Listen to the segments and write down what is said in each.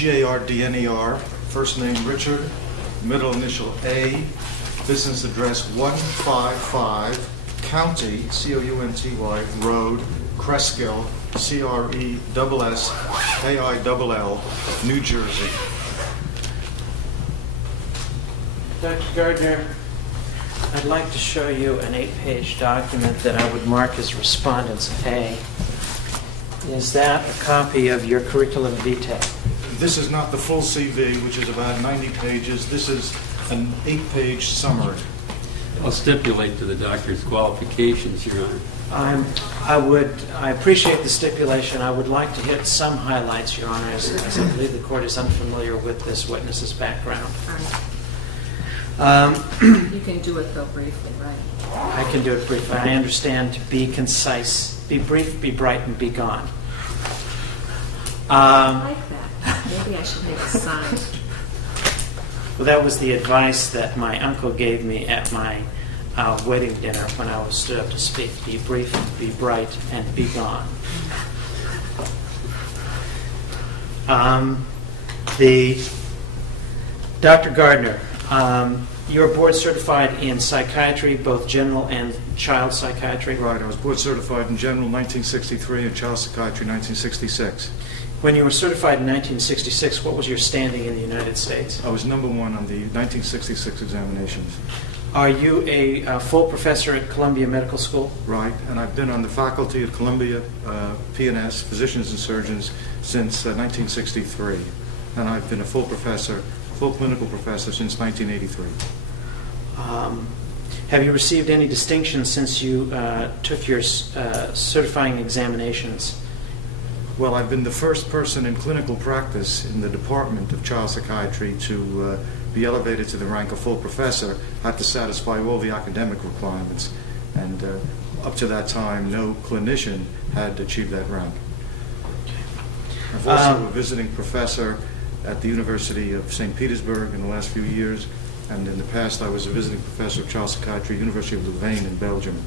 Gardner, first name Richard, middle initial A, business address 155 County, C-O-U-N-T-Y, Road, Cresskill, C-R-E-S-S-A-I-L-L, New Jersey. Dr. Gardner, I'd like to show you an 8-page document that I would mark as Respondents A. Is that a copy of your curriculum vitae? This is not the full CV, which is about 90 pages. This is an 8-page summary. I'll stipulate to the doctor's qualifications, Your Honor. I appreciate the stipulation. I would like to hit some highlights, Your Honor, as I believe the court is unfamiliar with this witness's background. You can do it, though, briefly, right? I can do it briefly. I understand to be concise. Be brief, be bright, and be gone. I like that. Maybe I should make a sign. Well, that was the advice that my uncle gave me at my wedding dinner when I was stood up to speak. Be brief, be bright, and be gone. Dr. Gardner, you're board certified in psychiatry, both general and child psychiatry? Right. I was board certified in general 1963 and child psychiatry 1966. When you were certified in 1966, what was your standing in the United States? I was #1 on the 1966 examinations. Are you a full professor at Columbia Medical School? Right, and I've been on the faculty at Columbia P&S, Physicians and Surgeons, since 1963. And I've been a full professor, full clinical professor since 1983. Have you received any distinction since you took your certifying examinations? Well, I've been the first person in clinical practice in the Department of Child Psychiatry to be elevated to the rank of full professor. I had to satisfy all the academic requirements, and up to that time, no clinician had achieved that rank. I've also a visiting professor at the University of St. Petersburg in the last few years, and in the past I was a visiting professor of child psychiatry at the University of Louvain in Belgium.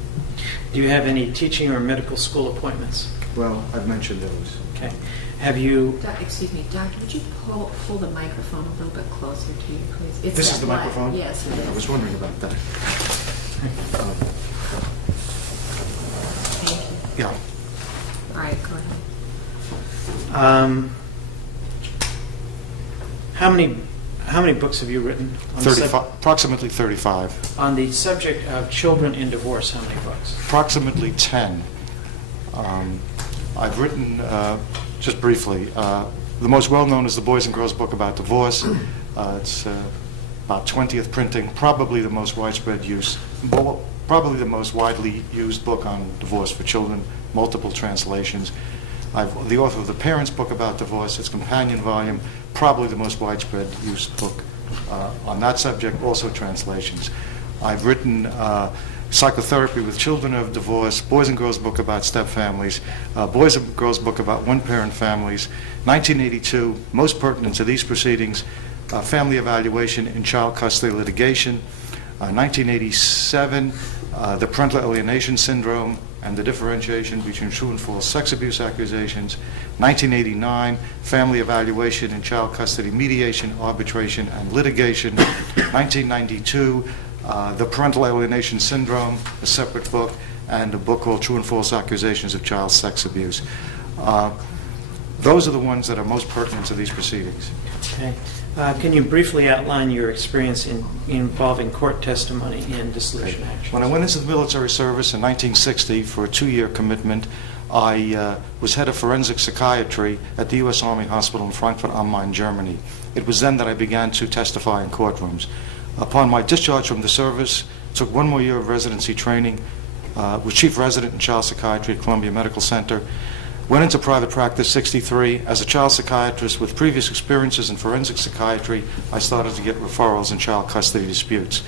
Do you have any teaching or medical school appointments? Well, I've mentioned those. Okay. Have you... Excuse me, Doctor, would you pull the microphone a little bit closer to you, please? This is the microphone? Yes, it is. I was wondering about that. Thank you. Yeah. All right, go ahead. How many books have you written? On 35, approximately 35. On the subject of children in divorce, how many books? Approximately 10. I've written, just briefly, the most well-known is the Boys and Girls book about divorce. It's about 20th printing, probably the most widespread use, probably the most widely used book on divorce for children, multiple translations. I'm the author of the Parents book about divorce, its companion volume, probably the most widespread used book on that subject, also translations. I've written Psychotherapy with Children of Divorce, Boys and Girls book about step-families, Boys and Girls book about one-parent families, 1982, most pertinent to these proceedings, Family Evaluation in Child Custody Litigation, 1987, the Parental Alienation Syndrome and the Differentiation Between True and False Sex Abuse Accusations, 1989, Family Evaluation in Child Custody Mediation, Arbitration, and Litigation, 1992, the Parental Alienation Syndrome, a separate book, and a book called True and False Accusations of Child Sex Abuse. Those are the ones that are most pertinent to these proceedings. Okay. Can you briefly outline your experience involving court testimony in dissolution actions? When I went into the military service in 1960 for a 2-year commitment, I was head of forensic psychiatry at the U.S. Army Hospital in Frankfurt am Main, Germany. It was then that I began to testify in courtrooms. Upon my discharge from the service, took 1 more year of residency training, was chief resident in child psychiatry at Columbia Medical Center, went into private practice 63. As a child psychiatrist with previous experiences in forensic psychiatry, I started to get referrals in child custody disputes.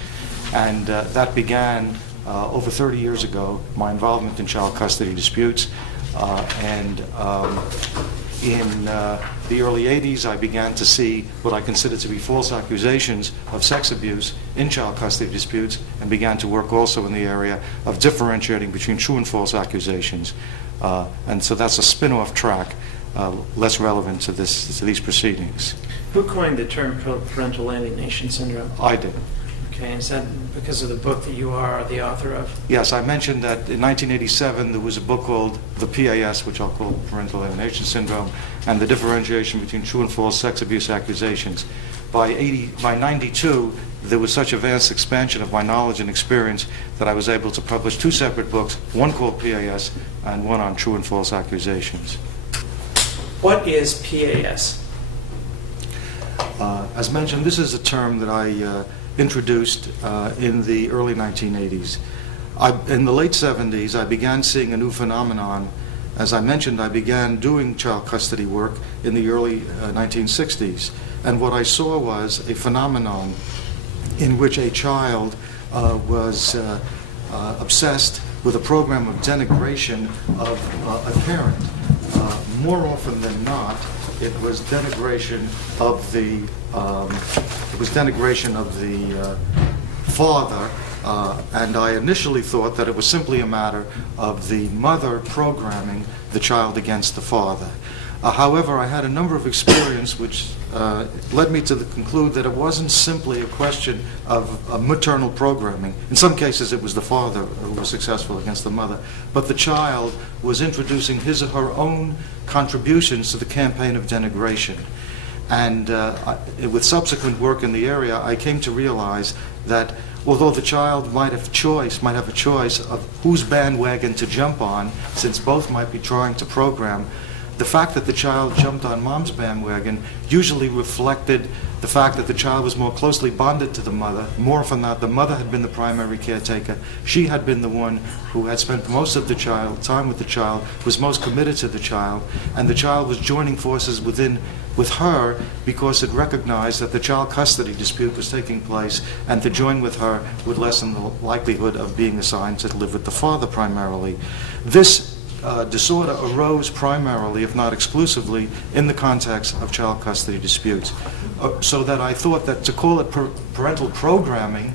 And that began over 30 years ago, my involvement in child custody disputes. In the early 80s, I began to see what I considered to be false accusations of sex abuse in child custody disputes, and began to work also in the area of differentiating between true and false accusations. And so that's a spin-off track. less relevant to these proceedings. Who coined the term parental alienation syndrome? I did. Okay, is that because of the book that you are the author of? Yes, I mentioned that in 1987 there was a book called The PAS, which I'll call Parental Alienation Syndrome, and the differentiation between true and false sex abuse accusations. By 92, there was such a vast expansion of my knowledge and experience that I was able to publish 2 separate books, one called PAS and one on true and false accusations. What is PAS? As mentioned, this is a term that I introduced in the early 1980s. In the late 70s, I began seeing a new phenomenon. As I mentioned, I began doing child custody work in the early 1960s. And what I saw was a phenomenon in which a child was obsessed with a program of denigration of a parent. More often than not, it was denigration of the father, and I initially thought that it was simply a matter of the mother programming the child against the father. However, I had a number of experiences which led me to conclude that it wasn't simply a question of maternal programming. In some cases, it was the father who was successful against the mother, but the child was introducing his or her own contributions to the campaign of denigration. And with subsequent work in the area, I came to realize that although the child might have a choice of whose bandwagon to jump on, since both might be trying to program, the fact that the child jumped on mom's bandwagon usually reflected the fact that the child was more closely bonded to the mother. More often than not, the mother had been the primary caretaker. She had been the one who had spent most of the time with the child, was most committed to the child, and the child was joining forces with her because it recognized that the child custody dispute was taking place, and to join with her would lessen the likelihood of being assigned to live with the father primarily. This disorder arose primarily, if not exclusively, in the context of child custody disputes. So that I thought that to call it parental programming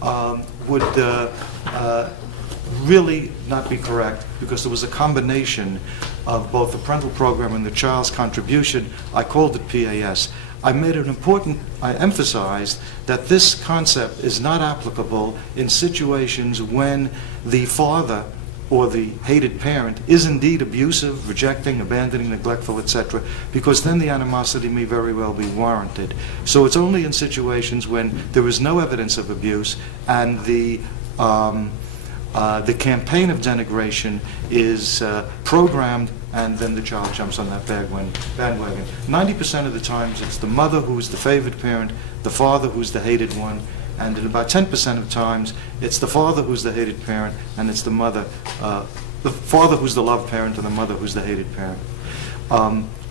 would really not be correct, because there was a combination of both the parental program and the child's contribution. I called it PAS. I emphasized that this concept is not applicable in situations when the father or the hated parent is indeed abusive, rejecting, abandoning, neglectful, etc., because then the animosity may very well be warranted. So it's only in situations when there is no evidence of abuse and the campaign of denigration is programmed, and then the child jumps on that bandwagon. 90% of the times it's the mother who's the favored parent, the father who's the hated one, and in about 10% of times, it's the father who's the hated parent, and it's the mother, the father who's the loved parent, and the mother who's the hated parent.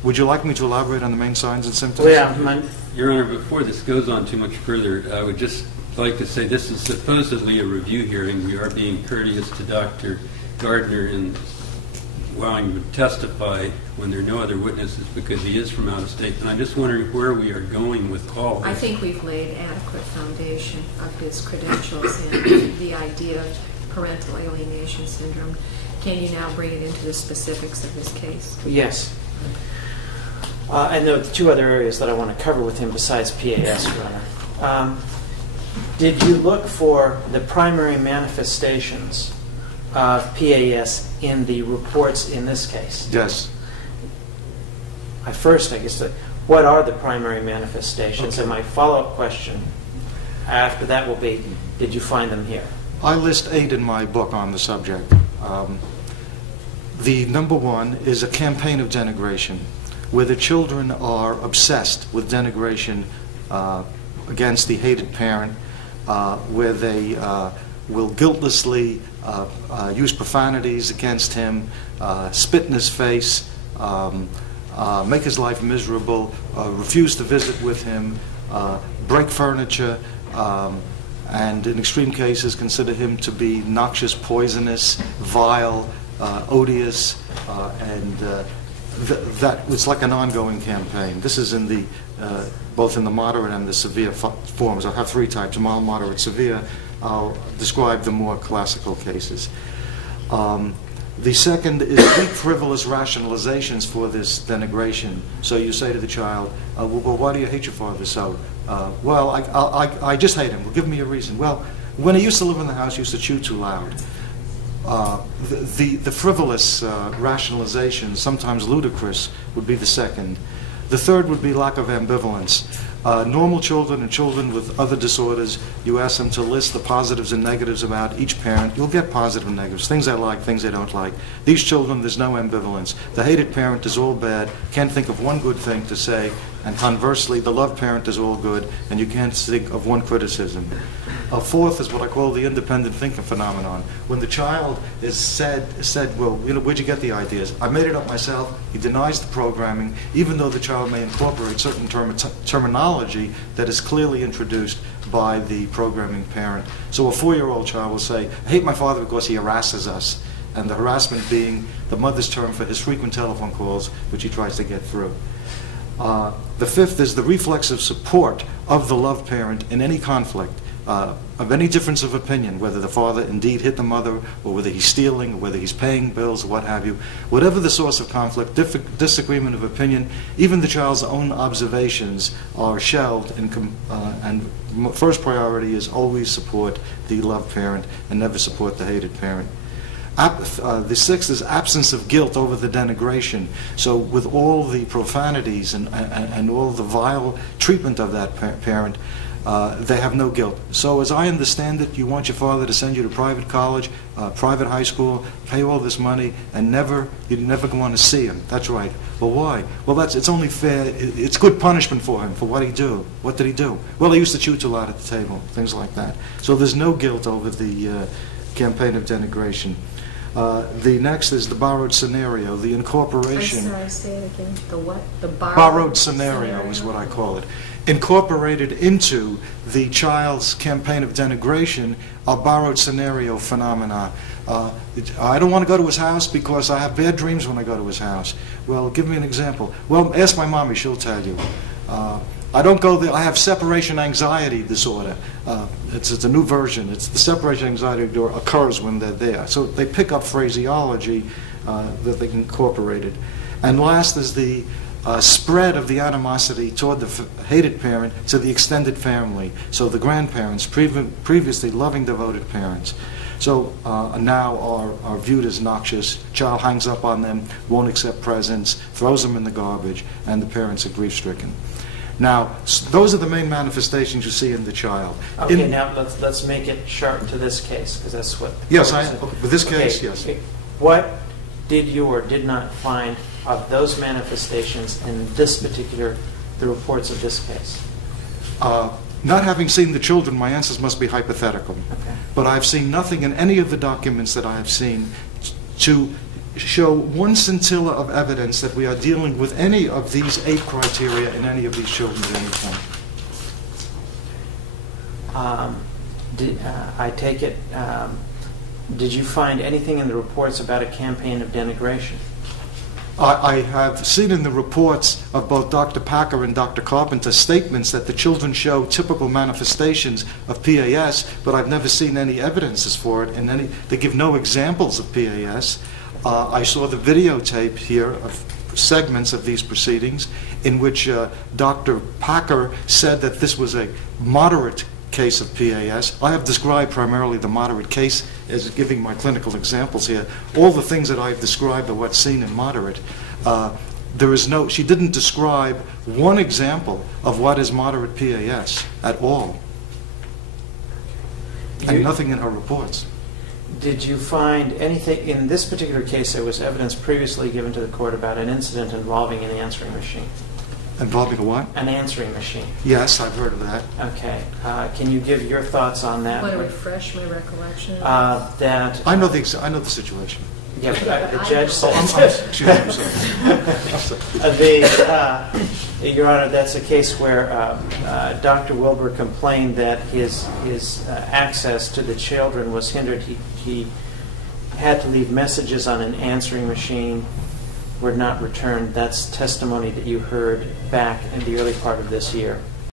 Would you like me to elaborate on the main signs and symptoms? Yeah. Your Honor, before this goes on too much further, I would just like to say this is supposedly a review hearing. We are being courteous to Dr. Gardner in allowing him to testify when there are no other witnesses because he is from out of state. And I'm just wondering where we are going with all this. I think we've laid adequate foundation of his credentials and the idea of parental alienation syndrome. Can you now bring it into the specifics of his case? Yes. And there are 2 other areas that I want to cover with him besides PAS, Your Honor. Did you look for the primary manifestations of PAS in the reports in this case? Yes. What are the primary manifestations? Okay. And my follow-up question after that will be, did you find them here? I list 8 in my book on the subject. The number 1 is a campaign of denigration, where the children are obsessed with denigration against the hated parent, where they will guiltlessly use profanities against him, spit in his face, make his life miserable, refuse to visit with him, break furniture, and in extreme cases consider him to be noxious, poisonous, vile, odious, and that it's like an ongoing campaign. This is in the both in the moderate and the severe forms. I have 3 types: mild, moderate, severe. I'll describe the more classical cases. The second is weak, frivolous rationalizations for this denigration. So you say to the child, well, why do you hate your father so? Well, I just hate him. Well, give me a reason. Well, when he used to live in the house, he used to chew too loud. The frivolous rationalizations, sometimes ludicrous, would be the second. The third would be lack of ambivalence. Normal children and children with other disorders, you ask them to list the positives and negatives about each parent. You'll get positive and negatives, things I like, things I don't like. These children, there's no ambivalence. The hated parent is all bad, can't think of one good thing to say, and conversely, the loved parent is all good, and you can't think of one criticism. A fourth is what I call the independent thinking phenomenon. When the child is said, well, where'd you get the ideas? I made it up myself. He denies the programming, even though the child may incorporate certain terminology that is clearly introduced by the programming parent. So a 4-year-old child will say, I hate my father because he harasses us. And the harassment being the mother's term for his frequent telephone calls, which he tries to get through. The fifth is the reflexive support of the loved parent in any conflict. Of any difference of opinion, whether the father indeed hit the mother, or whether he's stealing, or whether he's paying bills, or what have you. Whatever the source of conflict, disagreement of opinion, even the child's own observations are shelved, and first priority is always support the loved parent and never support the hated parent. The sixth is absence of guilt over the denigration. So with all the profanities and all the vile treatment of that parent, they have no guilt. So as I understand it, you want your father to send you to private college, private high school, pay all this money, and you never want to see him. That's right. Well, why? Well, it's only fair. It's good punishment for him for what he do. What did he do? Well, he used to chew too loud at the table, things like that. So there's no guilt over the campaign of denigration. The next is the borrowed scenario, the incorporation. I'm sorry, say it again. The what? The borrowed scenario is what I call it. Incorporated into the child's campaign of denigration are borrowed scenario phenomena. I don't want to go to his house because I have bad dreams when I go to his house. Well, give me an example. Well, ask my mommy, she'll tell you. I don't go there. I have separation anxiety disorder. It's a new version. It's the separation anxiety disorder occurs when they're there. So they pick up phraseology that they incorporated. And last is the spread of the animosity toward the hated parent to the extended family. So the grandparents, previously loving, devoted parents. So now are viewed as noxious. Child hangs up on them, won't accept presents, throws them in the garbage, and the parents are grief-stricken. Now, those are the main manifestations you see in the child. Okay, now let's make it sharp to this case, because that's what... Yes, with this case, okay. yes. What did you or did not find of those manifestations in the reports of this case? Not having seen the children, my answers must be hypothetical. Okay. But I've seen nothing in any of the documents that I have seen to show one scintilla of evidence that we are dealing with any of these 8 criteria in any of these children at any point. I take it, did you find anything in the reports about a campaign of denigration? I have seen in the reports of both Dr. Packer and Dr. Carpenter statements that the children show typical manifestations of PAS, but I've never seen any evidences for it, and they give no examples of PAS. I saw the videotape here of segments of these proceedings in which Dr. Packer said that this was a moderate case of PAS. I have described primarily the moderate case as giving my clinical examples here. All the things that I've described are what's seen in moderate. She didn't describe one example of what is moderate PAS at all. And nothing in her reports. Did you find anything, in this particular case, there was evidence previously given to the court about an incident involving an answering machine? Involving a what? An answering machine. Yes, I've heard of that. Okay. Can you give your thoughts on that? Want to refresh my recollection? That I know the situation. Yeah, but the judge said. I'm sorry. Your Honor, that's a case where Dr. Wilbur complained that his access to the children was hindered. He had to leave messages on an answering machine, were not returned. That's testimony that you heard back in the early part of this year.